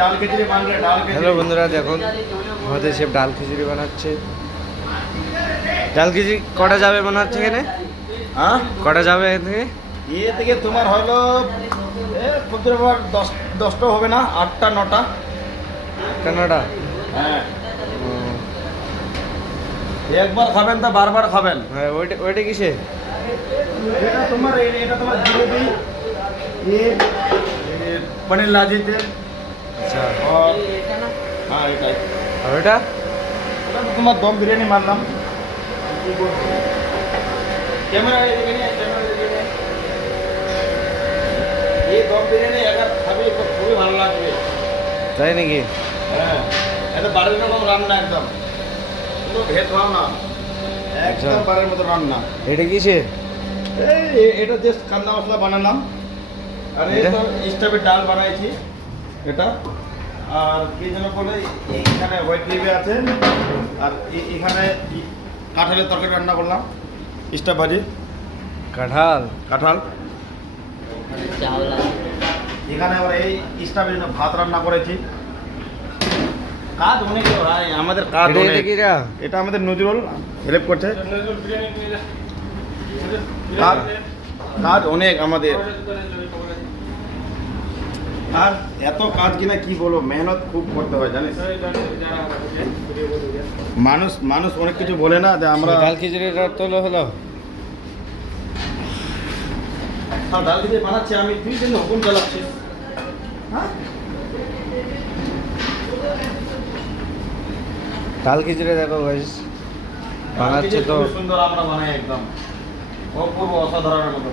ডাল খিচুড়ি বান রে, ডাল খিচুড়ি। হ্যালো বন্ধুরা, দেখুন আমাদের শেফ ডাল খিচুড়ি বানাচ্ছে। ডাল খিচুড়ি কটা যাবে মনে হচ্ছে এখানে? হ্যাঁ, কটা যাবে এখান থেকে? থেকে তোমার হলো প্রতিবার 10টা হবে না, 8টা 9টা। কেনটা? হ্যাঁ, একবার খাবেন তা বারবার খাবেন। হ্যাঁ, ওইটা কিসে? এটা তোমার জিলেবি, পনির লাজিতে। আচ্ছা, হ্যাঁ এটাই। আর ওইটা? ওটা তো তোমার দম বিরিয়ানি মারলাম। ক্যামেরা এদিকে নিয়ে, এই দম বিরিয়ানি একবার খাবি তো খুবই ভালো লাগবে। তাই নাকি? হ্যাঁ, এটা বাড়ির রকম রান্না একদম, কোনো ভেদ ভাব না, একদম বাড়ির মতো রান্না। এটা কিসে? এটা জাস্ট কান্দা মশলা বানালাম, আর এই তো স্টাফের ডাল বানাইছি এটা। আর কি যেন বলে, এইখানে হোয়াইট গ্রেভি আছে, আর এখানে কাঁঠালের তরকারি রান্না করলাম, স্টাফ ভাজি কাঁঠাল। কাঁঠাল। এখানে আবার এই স্টাফের জন্য ভাত রান্না করেছি। কাজ অনেক ভাই, আমাদের কাজ অনেক। এটা আমাদের নজরুল হেল্প করছে। কাজ অনেক আমাদের, আর এত কাজ কিনা কি বলবো, মেহনত খুব করতে হয় জানিস। মানুষ অনেক কিছু বলে না যে আমরা ডাল খিচুড়িটা তোলো হলো। ডাল খিচুড়ি বানাচ্ছি আমি, তুই জন্য হুকুম চালাচ্ছিস। হ্যাঁ, ডাল খিচুড়ি দেখো গাইস বানাচ্ছে তো। সুন্দর আমরা বানাই একদম অপূর্ব, অসাধারণের মতো।